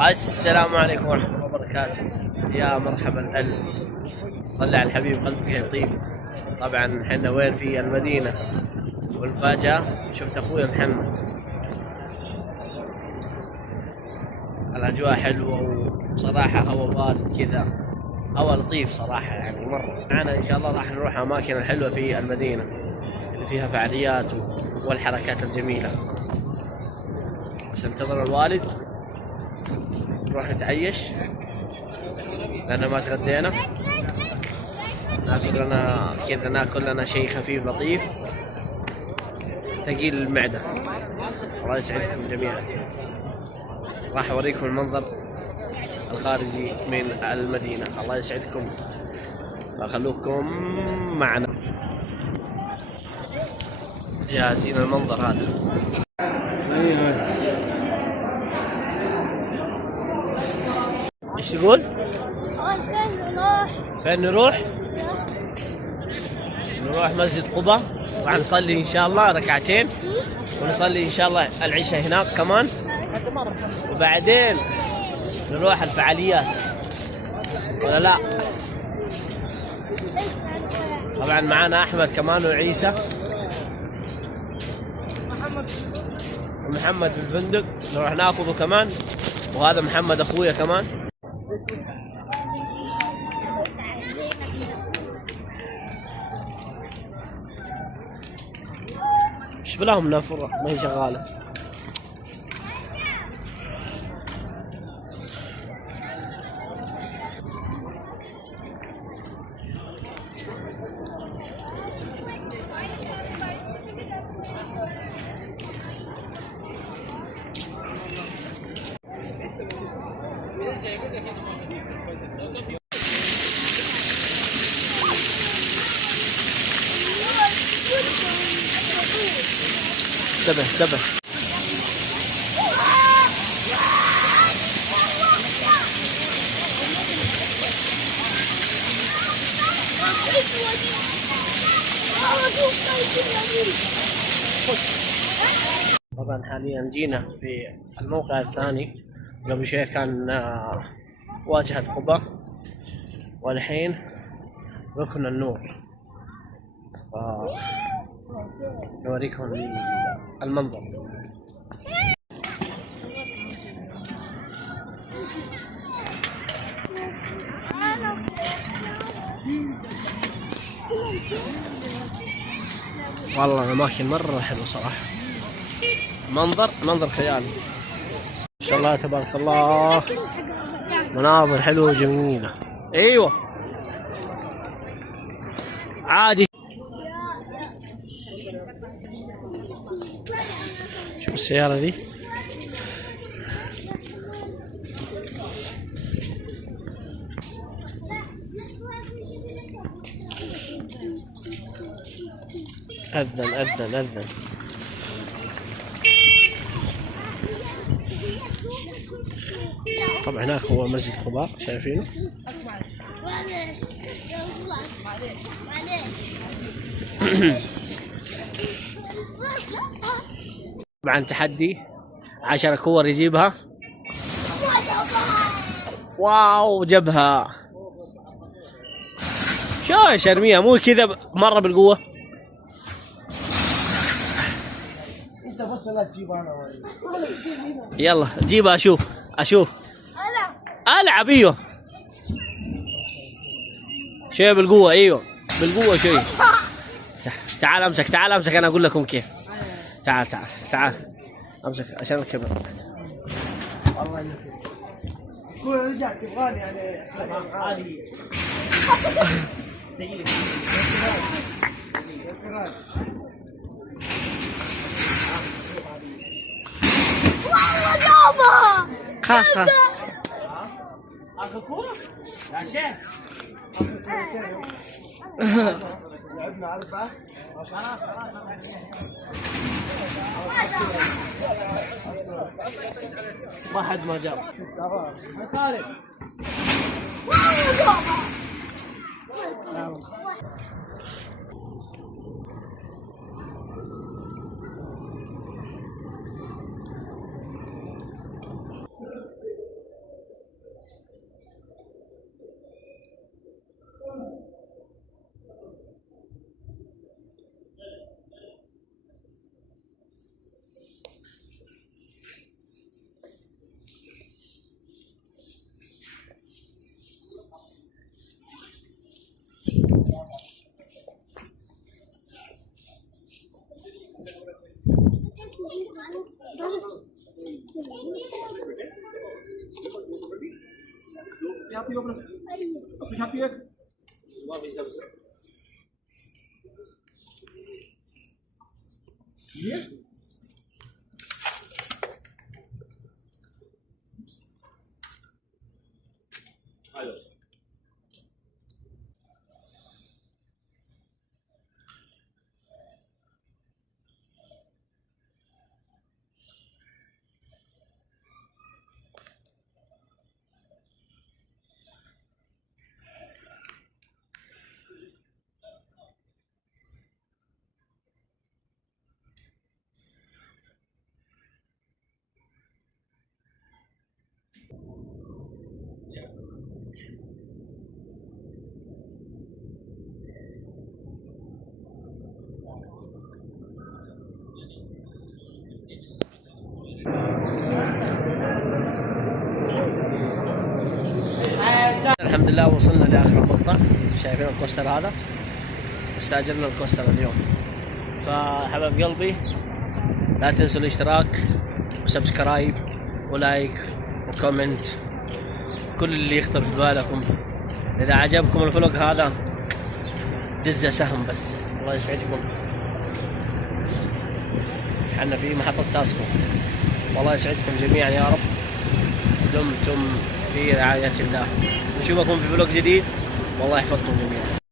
السلام عليكم ورحمة الله وبركاته. يا مرحبا ألف، صلي على الحبيب قلبك يطيب. طبعا حنا وين في المدينة، والمفاجأة شفت أخوي محمد. الأجواء حلوة وصراحة هوا بارد كذا، هوا لطيف صراحة يعني مرة. معنا إن شاء الله راح نروح أماكن الحلوة في المدينة اللي فيها فعاليات والحركات الجميلة. بس انتظر الوالد نروح نتعيش لأن ما تغدينا، ناكل لنا كذا، ناكل لنا شيء خفيف لطيف ثقيل المعدة. الله يسعدكم جميعا. راح أوريكم المنظر الخارجي من المدينة. الله يسعدكم، فخلوكم معنا. يا زين المنظر هذا. ايش تقول؟ فين نروح؟ نروح مسجد قباء، راح نصلي ان شاء الله ركعتين، ونصلي ان شاء الله العشاء هناك كمان، وبعدين نروح الفعاليات ولا لا؟ طبعا معانا احمد كمان وعيسى ومحمد في الفندق، نروح ناخذه كمان، وهذا محمد اخويا كمان. ايش بلاهم نافورة ما هي شغالة. انتبه طبعا حاليا جينا في الموقع الثاني، قبل شيء كان واجهة قباء، والحين ركن النور. نوريكم المنظر. والله الأماكن مرة حلوة صراحة، منظر خيالي ما شاء الله تبارك الله، مناظر حلوة وجميلة. ايوه عادي. شوف السيارة دي، أذن. طبعا هناك هو مسجد قباء شايفينه. طبعا تحدي 10 كور يجيبها. واو جبها. شو يا شرمية مو كذا مرة بالقوة. انت بس لا تجيبها انا. يلا جيبها اشوف العب. ايوه شوية بالقوة، ايوه بالقوة شوية. تعال امسك انا اقول لكم كيف. تعال امسك عشان الكاميرا. والله انك كل رجعت تبغاني يعني عادي. تجي والله جابها خاصة. اخذ كورة يا شيخ. لعبنا عرفة ما حد ما جاب. خالد ما في زمزم. الحمد لله وصلنا لاخر المقطع. شايفين الكوستر هذا؟ استاجرنا الكوستر اليوم. فحباب قلبي لا تنسوا الاشتراك وسبسكرايب ولايك وكومنت، كل اللي يخطر في بالكم. اذا عجبكم الفلوق هذا دزه سهم بس. الله يسعدكم. احنا في محطة ساسكو. والله يسعدكم جميعا يا رب. دمتم في رعاية الله. نشوفكم في فلوق جديد. والله يحفظكم جميعا.